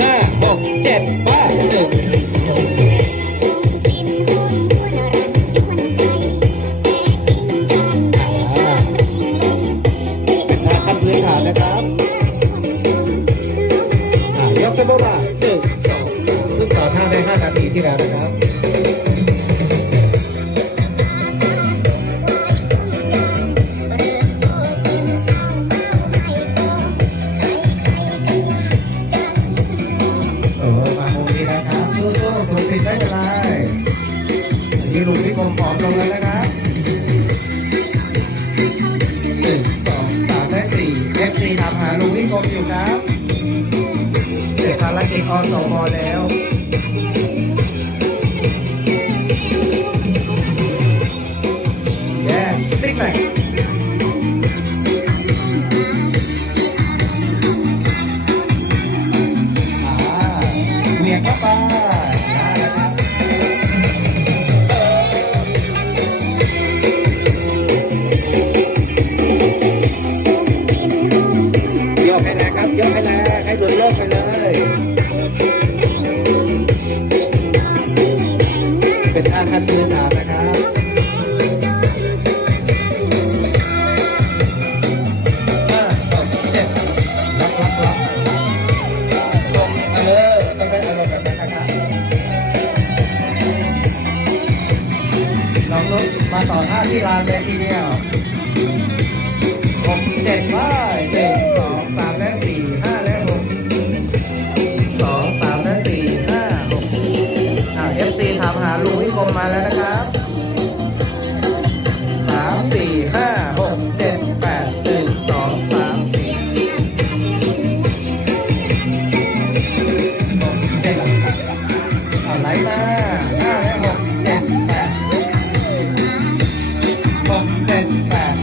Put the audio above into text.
ห้าหกเจ็ดแปดหนึ่งกินบุญบุญรักชวนใจแต่กินกันไปทางเรื่องเป็นท่าขั้นพื้นฐานนะครับอ่ายกสะโพกบ่าหนึ่งสองสามเพิ่งต่อท่าได้ห้านาทีที่แล้วนะครับ พี่ลุงพิกรมผอมลงแล้วนะครับหนึ่งสองสามและสี่เอฟซีทำหาลุงพิกรมอยู่ครับเสร็จภารกิจอสมแล้วแย่ติ๊กไหนอ่า กให้แรงครับยกให้แรงให้ดุนโลกไปเลยเป็นท่าขั้นพื้นฐานะครับเจ็ดล็ออกล็องเออต้องได้อารมณ์แบบนั้นะครับน้องนุ๊กมาต่อท่าที่ลานเลยทีเดียวหกเจ็ดไปหนึ่งสอง เอฟซีถามหาลุงวิคมมาแล้วนะครับสามสี่ห้าหกเจ็ดแปดหนึ่งสองสามสี่หกเจ็ดเอาไหลมาห้าและหกเจ็ดแปดหกเจ็ดแปด